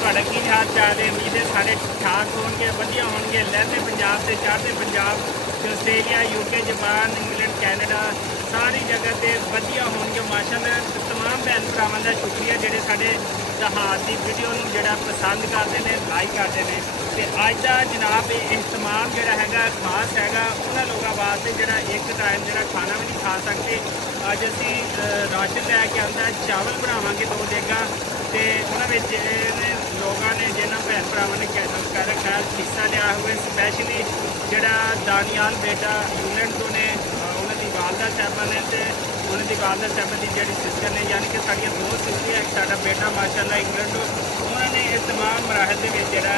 ਤੁਹਾਡਾ ਕੀ ਹਾਲ ਚਾਲ ਹੈ? ਉਮੀਦ ਹੈ ਸਾਰੇ ਠੀਕ ਠਾਕ ਹੋਣਗੇ, ਵਧੀਆ ਹੋਣਗੇ। ਲਹਿੰਦੇ ਪੰਜਾਬ ਤੇ ਚੜ੍ਹਦੇ ਪੰਜਾਬ ਤੇ Australia, UK, Japan, England, Canada ਸਾਰੀ ਜਗ੍ਹਾ ਤੇ ਵਧੀਆ ਹੋਣਗੇ ਮਾਸ਼ਾਅੱਲਾ। तमाम भैन भरावां दा शुक्रिया ਜਿਹੜੇ ਸਾਡੇ जहाज़ की वीडियो ਨੂੰ ਜਿਹੜਾ पसंद करते हैं, लाइक करते हैं। तो अज का जनाब इहतमाम जोड़ा है खास है उन्होंने लोगों वास्ते जोड़ा एक टाइम जो खाना भी नहीं खा सकते। अज असी राशन लैके आंदा चावल बनावांगे 2 देगा तो उन्होंने लोगों ने जिन्होंने भैन भरावां ने कर रखा हिस्सा लिया हुए स्पैशली जोड़ा दानियाल बेटा इंग्लैंड तो ने उन्होंने वालदा साहबा ने तो उन्होंने वालदा साहबा की जी सिस्टर ने यानी कि साड़ियाँ 2 सिस्टर एक साडा बेटा माशाअल्लाह इंग्लैंड तो उन्होंने इस तमाम मराहल के जोड़ा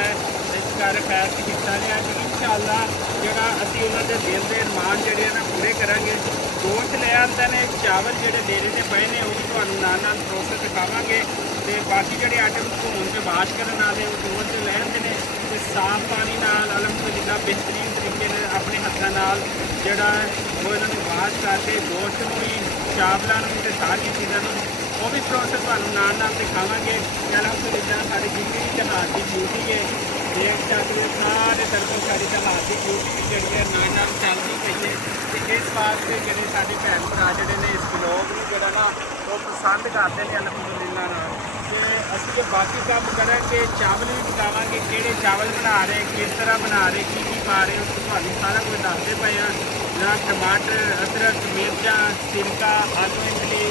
कर खैर हिस्सा लिया। इंशाअल्लाह जोड़ा असी उन्होंने दिल के अरमान जोड़े ना पूरे करांगे। गोश्त ले आंदा ने चावल जोड़े देने से पे ने वो भी तुहानूं नाल प्रोसेस दिखावांगे तो बाकी जोड़े आइटम धोन से वाश करने वाले वो धोन से ले आते हैं तो साफ पानी नाल अलहमदुलिल्लाह बेहतरीन तरीके ने अपने हत्थों नाल जोड़ा वो इन्होंने वाश करके गोश्त में भी चावलों में सारिया चीज़ों वो भी प्रोसेस तुहानूं नाल दिखावांगे। अलहमदुलिल्लाह सारी जितनी भी जहाज़ की ड्यूटी है देख सकते हो सारे तरफों सारी जहाज़ की ड्यूटी भी जी नाल चलती पई है। तो इस वास्ते जोड़े साडे भैन भरा जोड़े ने इस ब्लॉग में जोड़ा ना वो पसंद करते हैं अलहमदुलिल्लाह नाल। तो असीं जो बाकी काम करांगे चावल भी पकावांगे किहड़े चावल बना रहे किस तरह बना रहे की पा रहे हो तुहानूं सारा कुछ दसदे पए आ। ना टमाटर अदरक मिर्चां सिमका आलू इमली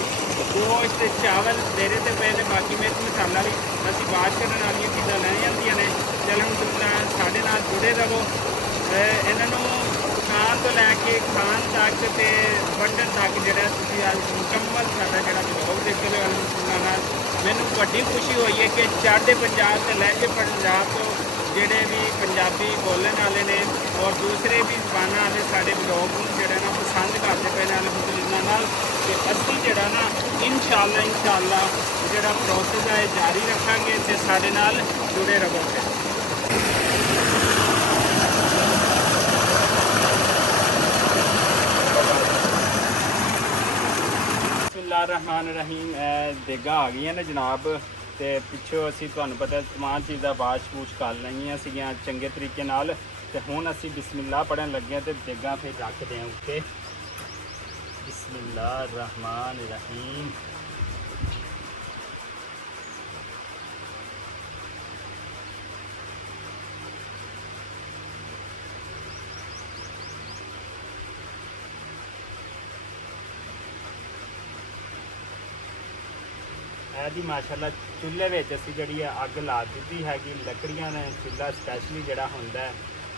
गोश्त चावल देरे तो पे ने बाकी मिर्च मसाला भी असीं वाश करने वाली चीज़ां लै जांदियां ने। अलहमदुलिल्लाह साडे नाल जुड़े रहो। इन्हों खाण तो लैके खाण तक तो वंडन तक जोड़ा मुकम्मल साडा जोड़ा ब्लॉग देख रहे हो अलहमदुलिल्लाह नाल मैनूं वड्डी खुशी हुई है कि चढ़ते पंजाब ते लहजे पंजाब तो जोड़े भी पंजाबी बोलने वाले ने और दूसरे भी जबाना वाले साडे ब्लॉग नूं जोड़ा ना पसंद करते पे ने अलहमदुलिल्लाह नाल। ते असीं जोड़ा ना इंशाअल्लाह जोड़ा प्रोसेस है जारी रखांगे ते साडे नाल जुड़े रहोगे। रहमान रहीम देगा आ गई ने जनाब तो पिछों असी तुहानूं पता तमाम चीज़ां वाश वूश कर लईआं सीगियां चंगे तरीके नाल ते हुण असी बिस्मिल्लाह पढ़न लगे तो देगा फिर रखते हैं उत्ते। बिस्मिल्लाह रहमान रहीम। जी माशाअल्लाह चूल्हे में असी जी अग ला दी हैगी लकड़ियां ने चूल्हा स्पैशली जोड़ा होंदा है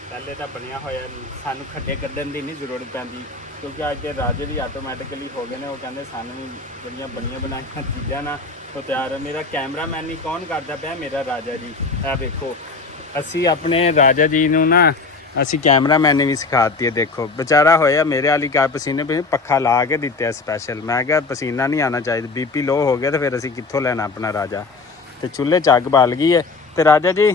पहले तो बनया होया सानू खड्डे कड्ढन की नहीं जरूरत पैंदी क्योंकि अज के राजे भी आटोमैटिकली हो गए हैं। वो कहते सानू भी जड़ियाँ बनिया बनाई चीज़ां ना तो तैयार है। मेरा कैमरामैन ही कौन करता पाया मेरा राजा जी। है देखो असी अपने राजा जी नूं ना असी कैमरामैन ने भी सिखाती है। देखो बेचारा होया मेरे वाली कार पसीने पे पक्खा ला के दिते स्पैशल। मैं क्या पसीना नहीं आना चाहिए BP लो हो गया तो फिर असी कित्थों लेना अपना राजा। तो चूल्हे च अग बाल गई है तो राजा जी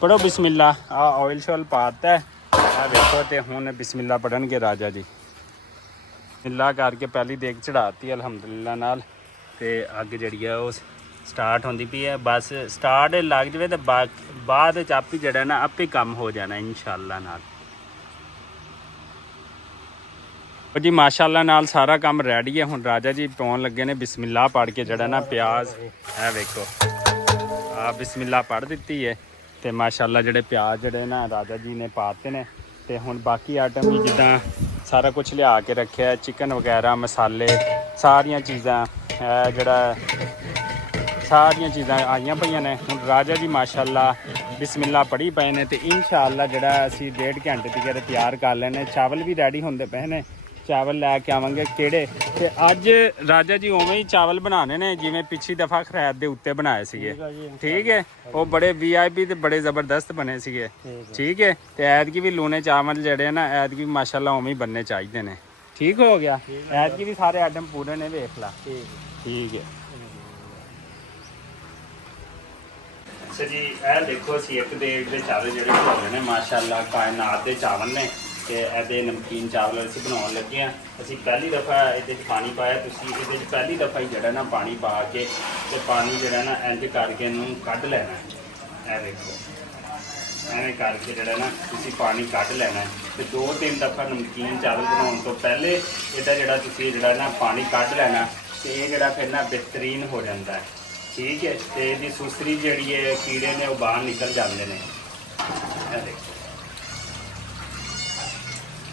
पढ़ो बिस्मिल्लाह। ऑयल शॉयल पाता है आ देखो तो हुण बिस्मिल्लाह पढ़नगे राजा जी। बिस्मिल्लाह करके पहली देग चढ़ाती अलहमदुलिल्लाह नाल तो अग जी है वो स्टार्ट होंदी पई है। बस स्टार्ट लग जाए तो बाद आप ही जड़ा ना आपे काम हो जाना इंशाअल्लाह नाल। जी माशाअल्लाह नाल सारा काम रेडी है। हुण राजा जी पाउण लगे ने बिस्मिल्लाह पढ़ के जड़ा ना प्याज है वेखो बिस्मिल्लाह पढ़ दी है तो माशाअल्लाह जड़े प्याज जड़े ना राजा जी ने पाते ने। तो हुण बाकी आइटम भी जिद्दां सारा कुछ लिया के रखे चिकन वगैरह मसाले सारिया चीज़ां जड़ा सारिया चीज़ां आईयां पईयां ने। हुण राजा जी माशाअल्लाह बिस्मिल्लाह पढ़ी पे ने तो इंशाअल्लाह जड़ा असी 1.5 घंटे तक तैयार कर लेने। चावल भी रेडी होंदे पे ने चावल लैके आवांगे किहड़े ते अज राजा जी उवें ही चावल बनाने ने जिवें पिछली दफ़ा खरैत दे उत्ते बनाए सीगे। ठीक है वो बड़े VIP ते बड़े ज़बरदस्त बने सीगे। ठीक है तो ऐतकी भी लूने चावल जड़े ना ऐतकी माशाअल्लाह उवें ही बनने चाहिए ने। ठीक हो गया ऐतकी भी सारे आइटम पूरे ने वेख ला। ठीक है अच्छा जी ए देखो असी एक देग दे चावल जोड़े बनाने ने माशाअल्लाह कायनात के चावल ने तो ये नमकीन चावल असी बनाने लगे हैं। असी पहली दफ़ा ये पानी पाया तुसी ये पहली दफ़ा ही जड़ा ना पानी पा के तो पानी जड़ा ना इंज करके इनू कढ़ लेना है। ਇਹ ਦੇਖੋ ਐਵੇਂ ਕਰਕੇ ਜਿਹੜਾ ਨਾ ਤੁਸੀਂ ਪਾਣੀ ਕੱਢ ਲੈਣਾ ਤੇ 2-3 ਦਫਾ ਨਮਕੀਨ ਚਾਵਲ ਬਣਾਉਣ ਤੋਂ ਪਹਿਲੇ ਇਹਦਾ ਜਿਹੜਾ ਤੁਸੀਂ ਜਿਹੜਾ ਨਾ ਪਾਣੀ ਕੱਢ ਲੈਣਾ ਤੇ ਇਹ ਜਿਹੜਾ ਫਿਰ ਨਾ ਬਿਹਤਰੀਨ ਹੋ ਜਾਂਦਾ ਹੈ। ਠੀਕ ਹੈ, ਤੇ ਇਹਦੀ ਸੁਸਰੀ ਜਿਹੜੀ ਹੈ ਕੀੜੇ ਨੇ ਉਹ ਬਾਹਰ ਨਿਕਲ ਜਾਂਦੇ ਨੇ। ਇਹ ਦੇਖੋ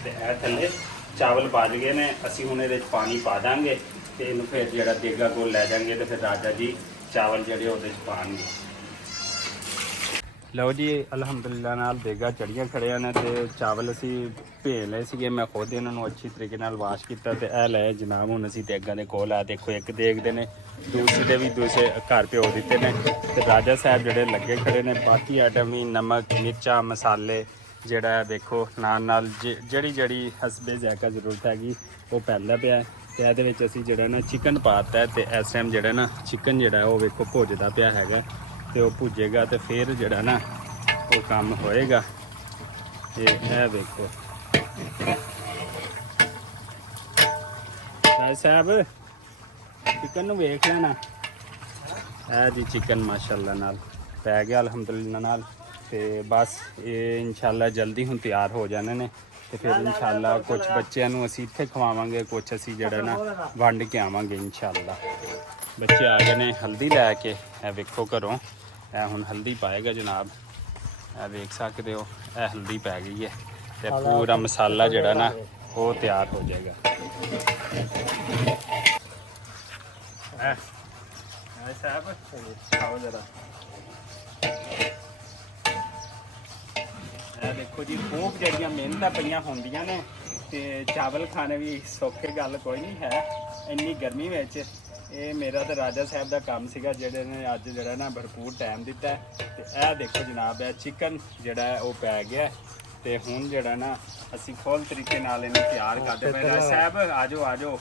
ਤੇ ਇਹ ਥੱਲੇ ਚਾਵਲ ਬਚ ਗਏ ਨੇ। ਅਸੀਂ ਹੁਣ ਇਹਦੇ 'ਚ ਪਾਣੀ ਪਾ ਦਾਂਗੇ ਤੇ ਇਹਨੂੰ ਫਿਰ ਜਿਹੜਾ ਦੇਗਾ ਕੋਲ ਲੈ ਜਾਵਾਂਗੇ ਤੇ ਫਿਰ ਰਾਜਾ ਜੀ ਚਾਵਲ ਜਿਹੜੇ ਉਹਦੇ 'ਚ ਪਾਣਗੇ। ਲਓ ਜੀ ਅਲਹਮਦੁਲਿਲਾ ਨਾਲ ਦੇਗਾ ਚੜੀਆਂ ਖੜਿਆ ਨੇ ਤੇ ਚਾਵਲ ਅਸੀਂ ਭੇਜ ਲਏ ਸੀਗੇ। ਮੈਂ ਖੁਦ ਇਹਨਾਂ ਨੂੰ ਅੱਛੀ ਤਰੀਕੇ ਨਾਲ ਵਾਸ਼ ਕੀਤਾ ਤੇ ਇਹ ਲਏ ਜਨਾਬ। ਹੁਣ ਅਸੀਂ ਦੇਗਾਂ ਦੇ ਕੋਲ ਆ ਦੇਖੋ, ਇੱਕ ਦੇਗ ਦੇ ਨੇ ਦੂਸਰੇ ਵੀ ਦੂਸਰੇ ਘਰ ਭਿਓ ਦਿੱਤੇ ਨੇ ਤੇ ਰਾਜਾ ਸਾਹਿਬ ਜਿਹੜੇ ਲੱਗੇ ਖੜੇ ਨੇ। ਬਾਕੀ ਆਈਟਮ ਵੀ ਨਮਕ ਮਿਰਚਾਂ ਮਸਾਲੇ ਜਿਹੜਾ ਦੇਖੋ ਨਾਲ ਨਾਲ ਜਿਹੜੀ ਹਸਬੇ ਜ਼ਾਇਕਾ ਜ਼ਰੂਰਤ ਹੈਗੀ ਉਹ ਪੈਂਦਾ ਪਿਆ ਤੇ ਇਹਦੇ ਵਿੱਚ ਅਸੀਂ ਜਿਹੜਾ ਨਾ ਚਿਕਨ ਪਾਤਾ ਤੇ ਇਸ ਟਾਈਮ ਜਿਹੜਾ ਨਾ ਚਿਕਨ ਜਿਹੜਾ ਉਹ ਵੇਖੋ ਭੁੱਜਦਾ ਪਿਆ ਹੈਗਾ ਤੇ ਉਹ ਭੁੱਜੇਗਾ ਤੇ ਫਿਰ ਜਿਹੜਾ ਨਾ ਉਹ ਕੰਮ ਹੋਏਗਾ। ਤੇ ਇਹ ਵੇਖੋ ਸਾਹਿਬ ਚਿਕਨ ਨੂੰ ਵੇਖ ਲੈਣਾ। ਇਹ ਜੀ ਚਿਕਨ ਮਾਸ਼ਾਅੱਲਾ ਨਾਲ ਪੈ ਗਿਆ ਅਲਹਮਦੁਲਿਲਾ ਨਾਲ ਤੇ ਬਸ ਇਹ ਇਨਸ਼ਾਅੱਲਾ ਜਲਦੀ ਹੁਣ ਤਿਆਰ ਹੋ ਜਾਣੇ ਨੇ ਤੇ ਫਿਰ ਇਨਸ਼ਾਅੱਲਾ ਕੁਝ ਬੱਚਿਆਂ ਨੂੰ ਅਸੀਂ ਇੱਥੇ ਖਵਾਵਾਂਗੇ, ਕੁਝ ਅਸੀਂ ਜਿਹੜਾ ਨਾ ਵੰਡ ਕੇ ਆਵਾਂਗੇ ਇਨਸ਼ਾਅੱਲਾ। ਬੱਚੇ ਆ ਗਏ ਨੇ ਹਲਦੀ ਲੈ ਕੇ, ਇਹ ਵੇਖੋ ਘਰੋਂ ਇਹ ਹੁਣ ਹਲਦੀ ਪਾਏਗਾ ਜਨਾਬ। ਇਹ ਵੇਖ ਸਕਦੇ ਹੋ ਇਹ ਹਲਦੀ ਪੈ ਗਈ ਹੈ ਤੇ ਪੂਰਾ ਮਸਾਲਾ ਜਿਹੜਾ ਨਾ ਉਹ ਤਿਆਰ ਹੋ ਜਾਏਗਾ। ਸਾਹਿਬ ਖਾਓ ਜਰਾ। ਇਹ ਦੇਖੋ ਜੀ ਖੂਬ ਜਿਹੜੀਆਂ ਮਿਹਨਤਾਂ ਪਈਆਂ ਹੁੰਦੀਆਂ ਨੇ ਤੇ ਚਾਵਲ ਖਾਣੇ ਵੀ ਸੌਖੇ ਗੱਲ ਕੋਈ ਨਹੀਂ ਹੈ ਇੰਨੀ ਗਰਮੀ ਵਿੱਚ। ਇਹ ਮੇਰਾ ਤੇ ਰਾਜਾ ਸਾਹਿਬ ਦਾ ਕੰਮ ਸੀਗਾ ਜਿਹੜੇ ਨੇ ਅੱਜ ਜਿਹੜਾ ਨਾ ਭਰਪੂਰ ਟਾਈਮ ਦਿੱਤਾ ਤੇ ਇਹ ਦੇਖੋ ਜਨਾਬ ਇਹ ਚਿਕਨ ਜਿਹੜਾ ਉਹ ਪੈ ਗਿਆ ਤੇ ਹੁਣ ਜਿਹੜਾ ਨਾ ਅਸੀਂ ਫੁੱਲ ਤਰੀਕੇ ਨਾਲ ਇਹਨੂੰ ਤਿਆਰ ਕਰਦੇ ਪਏ। ਰਾਜਾ ਸਾਹਿਬ ਆਜੋ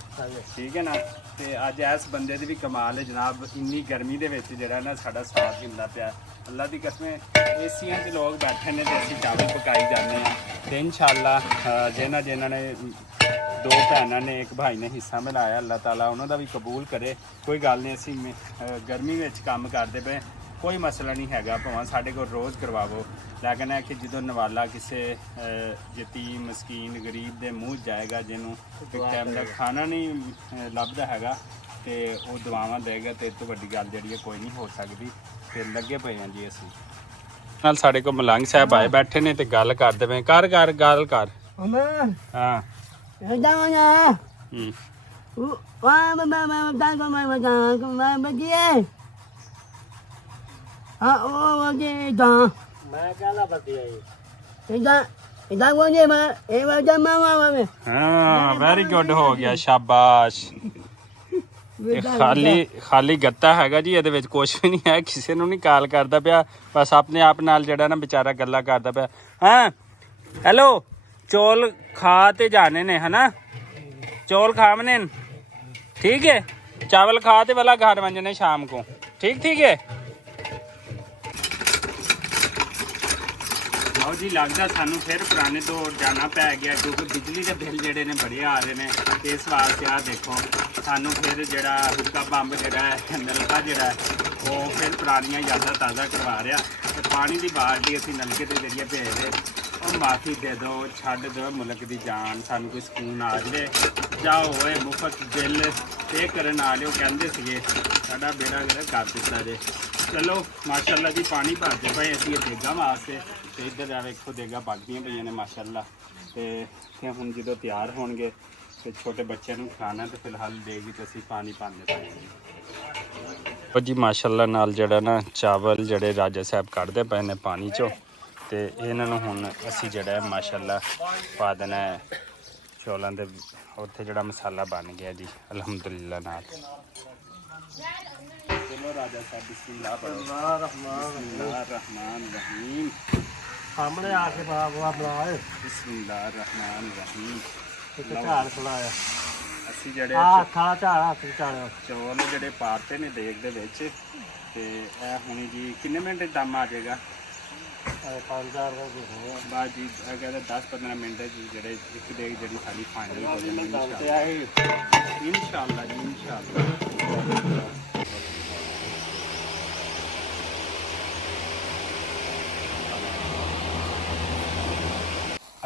ਠੀਕ ਹੈ ਨਾ। ਤੇ ਅੱਜ ਇਸ ਬੰਦੇ ਦੀ ਵੀ ਕਮਾਲ ਹੈ ਜਨਾਬ, ਇੰਨੀ ਗਰਮੀ ਦੇ ਵਿੱਚ ਜਿਹੜਾ ਨਾ ਸਾਡਾ ਸਾਥ ਦਿੰਦਾ ਪਿਆ। ਅੱਲਾ ਦੀ ਕਸਮ ਏਸੀਆਂ 'ਚ ਲੋਕ ਬੈਠੇ ਨੇ ਤੇ ਅਸੀਂ ਚਾਵਲ ਪਕਾਈ ਜਾਂਦੇ ਹਾਂ ਤੇ ਇਨਸ਼ਾਅੱਲਾ ਜਿਨ੍ਹਾਂ ਨੇ ਦੋ ਭੈਣਾਂ ਨੇ ਇੱਕ ਭਾਈ ਨੇ ਹਿੱਸਾ ਮਿਲਾਇਆ, ਅੱਲਾਹ ਤਾਲਾ ਉਹਨਾਂ ਦਾ ਵੀ ਕਬੂਲ ਕਰੇ। ਕੋਈ ਗੱਲ ਨਹੀਂ, ਅਸੀਂ ਗਰਮੀ ਵਿੱਚ ਕੰਮ ਕਰਦੇ ਪਏ, ਕੋਈ ਮਸਲਾ ਨਹੀਂ ਹੈਗਾ, ਭਾਵੇਂ ਸਾਡੇ ਕੋਲ ਰੋਜ਼ ਕਰਵਾਵੋ। ਲੇਕਿਨ ਹੈ ਕਿ ਜਦੋਂ ਨਵਾਲਾ ਕਿਸੇ ਯਤੀਮ ਮਸਕੀਨ ਗਰੀਬ ਦੇ ਮੂੰਹ ਜਾਏਗਾ ਜਿਹਨੂੰ ਇੱਕ ਟਾਈਮ ਦਾ ਖਾਣਾ ਨਹੀਂ ਲੱਭਦਾ ਹੈਗਾ ਤੇ ਉਹ ਦੁਆਵਾਂ ਦੇਗਾ ਤੇ ਇਸ ਤੋਂ ਵੱਡੀ ਗੱਲ ਜਿਹੜੀ ਹੈ ਕੋਈ ਨਹੀਂ ਹੋ ਸਕਦੀ। ਫਿਰ ਲੱਗੇ ਪਏ ਹਾਂ ਜੀ ਅਸੀਂ ਨਾਲ। ਸਾਡੇ ਕੋਲ ਮਲੰਗ ਸਾਹਿਬ ਆਏ ਬੈਠੇ ਨੇ ਤੇ ਗੱਲ ਕਰਦੇ ਪਏ। ਗੱਲ ਕਰ ਹਾਂ ਵੈਰੀ ਗੁੱਡ ਹੋ ਗਿਆ, ਸ਼ਾਬਾਸ਼। ਖਾਲੀ ਗੱਤਾ ਹੈਗਾ ਜੀ, ਇਹਦੇ ਵਿੱਚ ਕੁਛ ਵੀ ਨਹੀਂ ਹੈ, ਕਿਸੇ ਨੂੰ ਨਹੀਂ ਕਾਲ ਕਰਦਾ ਪਿਆ, ਬਸ ਆਪਣੇ ਆਪ ਨਾਲ ਜਿਹੜਾ ਨਾ ਵਿਚਾਰਾ ਗੱਲਾਂ ਕਰਦਾ ਪਿਆ। ਹਾਂ ਹੈਲੋ, ਚੌਲ ਖਾ ਤੇ जाने ने है ना, चौल खाने ठीक है, चावल खाते वाला घर मंजने शाम को ठीक है। ਲਓ ਜੀ ਲੱਗਦਾ ਸਾਨੂੰ ਫਿਰ ਪੁਰਾਣੇ ਦੌਰ ਜਾਣਾ ਪੈ ਗਿਆ ਕਿਉਂਕਿ ਬਿਜਲੀ ਦੇ ਬਿੱਲ ਜਿਹੜੇ ਨੇ ਬੜੇ ਆ ਰਹੇ ਨੇ। ਇਸ ਵਾਸਤੇ ਆ ਦੇਖੋ ਸਾਨੂੰ ਫਿਰ ਜਿਹੜਾ ਹੁੱਕਾ ਬੰਬ ਜਿਹੜਾ ਹੈ ਨਲਕਾ ਜਿਹੜਾ ਉਹ ਫਿਰ ਪੁਰਾਣੀਆਂ ਯਾਦਾਂ ਤਾਜ਼ਾ ਕਰਵਾ ਰਿਹਾ ਤੇ ਪਾਣੀ ਦੀ ਬਾਲਟੀ ਅਸੀਂ ਨਲਕੇ ਦੇ ਜ਼ਰੀਏ ਭੇਜਦੇ। ਉਹ ਮਾਫੀ ਦੇ ਦਿਓ, ਛੱਡ ਦਿਓ ਮੁਲਕ ਦੀ ਜਾਨ, ਸਾਨੂੰ ਕੋਈ ਸਕੂਨ ਆ ਜਾਵੇ। ਜਾਓ ਓਏ ਮੁਫਤ ਬਿੱਲ ਪੇ ਕਰਨ ਆ ਲਿਓ ਕਹਿੰਦੇ ਸੀਗੇ, ਸਾਡਾ ਬੇੜਾ ਗਰਕ ਕਰ ਦਿੱਤਾ ਜੇ। ਚਲੋ ਮਾਸ਼ਾਅੱਲਾ ਜੀ ਪਾਣੀ ਭਰਦੇ ਪਏ ਅਸੀਂ ਦੇਗਾਂ ਵਾਸਤੇ ਤੇ ਇੱਧਰ ਆ ਵੇਖੋ ਦੇਗਾਂ ਪੱਕਦੀਆਂ ਪਈਆਂ ਨੇ ਮਾਸ਼ਾਅੱਲਾ। ਤੇ ਹੁਣ ਜਦੋਂ ਤਿਆਰ ਹੋਣਗੇ ਤੇ ਛੋਟੇ ਬੱਚਿਆਂ ਨੂੰ ਖਾਣਾ ਤੇ ਫਿਲਹਾਲ ਦੇਗੀ ਤੇ ਅਸੀਂ ਪਾਣੀ ਪਾਉਂਦੇ ਪਏ ਜੀ ਮਾਸ਼ਾਅੱਲਾ ਨਾਲ। ਜਿਹੜਾ ਨਾ ਚਾਵਲ ਜਿਹੜੇ ਰਾਜਾ ਸਾਹਿਬ ਕੱਢਦੇ ਪਏ ਨੇ ਪਾਣੀ ਚੋਂ ਤੇ ਇਹਨਾਂ ਨੂੰ ਹੁਣ ਅਸੀਂ ਜਿਹੜਾ ਮਾਸ਼ਾਅੱਲਾ ਪਾ ਦੇਣਾ ਹੈ ਚੌਲਾਂ ਦੇ ਉੱਥੇ ਜਿਹੜਾ ਮਸਾਲਾ ਬਣ ਗਿਆ ਜੀ ਅਲਹਮਦੁਲਿਲਾ ਨਾਲ। चलो राजा साहब बिस्मिल्लाह पढ़ो। बिस्मिल्लाहिर्रहमानिर्रहीम। सामने आके बाबा बुलाए बिस्मिल्लाहिर्रहमानिर्रहीम। ਝਾੜ ਖਲਾਇਆ ਅਸੀਂ ਜਿਹੜੇ ਆ ਖਾ ਝਾੜ ਹੱਥ ਝਾੜਿਆ ਚੌਲ ਜਿਹੜੇ ਪਾਤੇ ਨੇ ਦੇਗ ਦੇ ਵਿੱਚ ਤੇ ਇਹ ਹੁਣੀ ਜੀ ਕਿੰਨੇ ਮਿੰਟ ਦਮ ਆ ਜਾਏਗਾ? 5-4 ਬਾਅਦ ਜੀ ਕਹਿੰਦਾ 10-15 ਮਿੰਟ ਜੀ ਜਿਹੜੇ ਇੱਕ ਦੇਗ ਜਿਹੜੀ ਸਾਡੀ ਫਾਈਨਲ ਹੋ ਜਾਣੀ ਇਨਸ਼ਾਅੱਲਾ ਜੀ ਇਨਸ਼ਾਅੱਲਾ।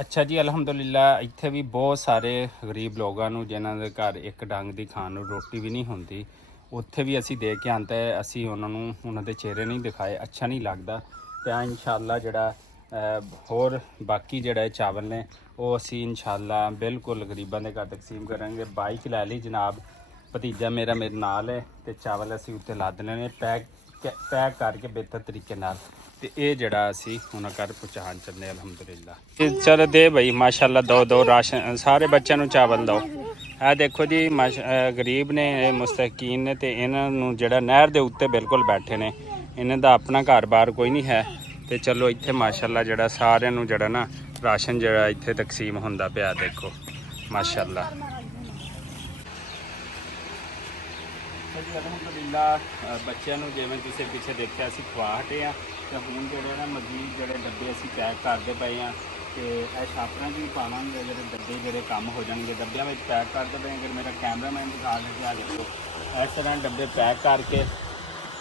ਅੱਛਾ ਜੀ, ਅਲਹਮਦੁਲਿਲਾ ਇੱਥੇ ਵੀ ਬਹੁਤ ਸਾਰੇ ਗਰੀਬ ਲੋਕਾਂ ਨੂੰ ਜਿਨ੍ਹਾਂ ਦੇ ਘਰ ਇੱਕ ਡੰਗ ਦੀ ਖਾਣ ਨੂੰ ਰੋਟੀ ਵੀ ਨਹੀਂ ਹੁੰਦੀ, ਉੱਥੇ ਵੀ ਅਸੀਂ ਦੇ ਕੇ ਆਂਦੇ। ਅਸੀਂ ਉਹਨਾਂ ਨੂੰ ਉਹਨਾਂ ਦੇ ਚਿਹਰੇ ਨਹੀਂ ਦਿਖਾਏ, ਅੱਛਾ ਨਹੀਂ ਲੱਗਦਾ। ਤੇ ਇਨਸ਼ਾਅੱਲਾ ਜਿਹੜਾ ਹੋਰ ਬਾਕੀ ਜਿਹੜਾ ਚਾਵਲ ਨੇ ਉਹ ਅਸੀਂ ਇਨਸ਼ਾਅੱਲਾ ਬਿਲਕੁਲ ਗਰੀਬਾਂ ਦੇ ਘਰ ਤਕਸੀਮ ਕਰਾਂਗੇ। ਬਾਈਕ ਲੈ ਲਈ ਜਨਾਬ, ਭਤੀਜਾ ਮੇਰਾ ਮੇਰੇ ਨਾਲ ਹੈ, ਤੇ ਚਾਵਲ ਅਸੀਂ ਉੱਤੇ ਲੱਦ ਲੈਣੇ ਪੈਕ ਕਰਕੇ ਬਿਹਤਰ ਤਰੀਕੇ ਨਾਲ। ਤੇ ਇਹ ਜਿਹੜਾ ਅਸੀਂ ਉਹਨਾਂ ਘਰ ਪਹੁੰਚਾਉਣ ਚੱਲੇ ਅਲਹਮਦੁਲਿਲਾ। ਚਲੋ ਦੇ ਬਈ ਮਾਸ਼ਾਅੱਲਾ, ਦੋ ਰਾਸ਼ਨ ਸਾਰੇ ਬੱਚਿਆਂ ਨੂੰ ਚਾਵਲ ਦਿਓ। ਇਹ ਦੇਖੋ ਜੀ ਗਰੀਬ ਨੇ, ਇਹ ਮੁਸਤਕੀਨ ਨੇ, ਤੇ ਇਹਨਾਂ ਨੂੰ ਜਿਹੜਾ ਨਹਿਰ ਦੇ ਉੱਤੇ ਬਿਲਕੁਲ ਬੈਠੇ ਨੇ, ਇਹਨਾਂ ਦਾ ਆਪਣਾ ਘਰ-ਬਾਰ ਕੋਈ ਨਹੀਂ ਹੈ। ਤੇ ਚਲੋ ਇੱਥੇ ਮਾਸ਼ਾਅੱਲਾ ਜਿਹੜਾ ਸਾਰਿਆਂ ਨੂੰ ਜਿਹੜਾ ਨਾ ਰਾਸ਼ਨ ਜਿਹੜਾ ਇੱਥੇ ਤਕਸੀਮ ਹੁੰਦਾ ਪਿਆ, ਦੇਖੋ ਮਾਸ਼ਾਅੱਲਾ। ਅਲਹਮਦੁਲਿਲਾ ਬੱਚਿਆਂ ਨੂੰ ਜਿਵੇਂ ਤੁਸੀਂ ਪਿੱਛੇ ਦੇਖਿਆ ਅਸੀਂ ਖਵਾ ਹਟੇ ਆ, ਤੇ ਹੁਣ ਜਿਹੜੇ ਨਾ ਮਜ਼ੀਦ ਜਿਹੜੇ ਡੱਬੇ ਅਸੀਂ ਪੈਕ ਕਰਦੇ ਪਏ ਆ, ਤੇ ਇਹ ਛਾਪਰਾਂ 'ਚ ਵੀ ਪਾਵਾਂਗੇ। ਜਿਹੜੇ ਡੱਬੇ ਜਿਹੜੇ ਕੰਮ ਹੋ ਜਾਣਗੇ ਡੱਬਿਆਂ ਵਿੱਚ ਪੈਕ ਕਰਦੇ ਪਏ। ਅਗਰ ਮੇਰਾ ਕੈਮਰਾਮੈਨ ਦਿਖਾ ਦੇ ਆ ਦੇਖੋ, ਇਸ ਤਰ੍ਹਾਂ ਡੱਬੇ ਪੈਕ ਕਰਕੇ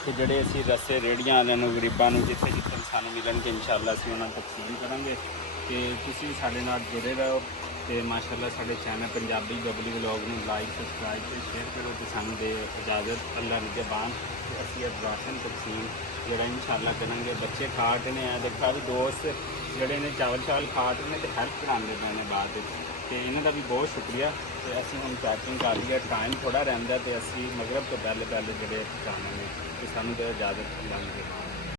ਤੇ ਜਿਹੜੇ ਅਸੀਂ ਰਸਤੇ ਰੇਹੜੀਆਂ ਵਾਲਿਆਂ ਨੂੰ, ਗਰੀਬਾਂ ਨੂੰ ਜਿੱਥੇ ਜਿੱਥੇ ਸਾਨੂੰ ਮਿਲਣਗੇ ਇਨਸ਼ਾਅੱਲਾ ਅਸੀਂ ਉਹਨਾਂ ਨੂੰ ਤਕਸੀਮ ਕਰਾਂਗੇ। ਤੇ ਤੁਸੀਂ ਸਾਡੇ ਨਾਲ ਜੁੜੇ ਰਹੋ, ਤੇ ਮਾਸ਼ਾਅੱਲਾ ਸਾਡੇ ਚੈਨਲ ਪੰਜਾਬੀ ਬਬਲੀ ਵਲੌਗ ਨੂੰ ਲਾਈਕ, ਸਬਸਕ੍ਰਾਈਬ ਤੇ ਸ਼ੇਅਰ ਕਰੋ, ਤੇ ਸਾਨੂੰ ਦੇ ਇਜਾਜ਼ਤ ਅੱਲਾ ਨਿਗਹਿਬਾਨ। ਤੇ ਅਸੀਂ ਇਹ ਰਾਸ਼ਨ ਤਕਸੀਮ ਜਿਹੜਾ ਇਨਸ਼ਾਅੱਲਾ ਕਰਾਂਗੇ। ਬੱਚੇ ਖਾ ਰਹੇ ਨੇ, ਆ ਦੇਖਾ ਵੀ ਦੋਸਤ ਜਿਹੜੇ ਨੇ ਚਾਵਲ ਖਾ ਰਹੇ ਨੇ ਤੇ ਹੈਲਪ ਕਰਾਉਂਦੇ ਪਏ ਨੇ ਬਾਅਦ ਵਿੱਚ, ਤੇ ਇਹਨਾਂ ਦਾ ਵੀ ਬਹੁਤ ਸ਼ੁਕਰੀਆ। ਤੇ ਅਸੀਂ ਹੁਣ ਪੈਕਿੰਗ ਕਰ ਲਈ ਹੈ, ਟਾਈਮ ਥੋੜ੍ਹਾ ਰਹਿੰਦਾ, ਤੇ ਅਸੀਂ ਮਗਰਬ ਤੋਂ ਪਹਿਲੇ ਜਿਹੜੇ ਜਾਵਾਂਗੇ, ਤੇ ਸਾਨੂੰ ਦੇ ਇਜਾਜ਼ਤ ਅੱਲਾ ਨਿਗਹਿਬਾਨ।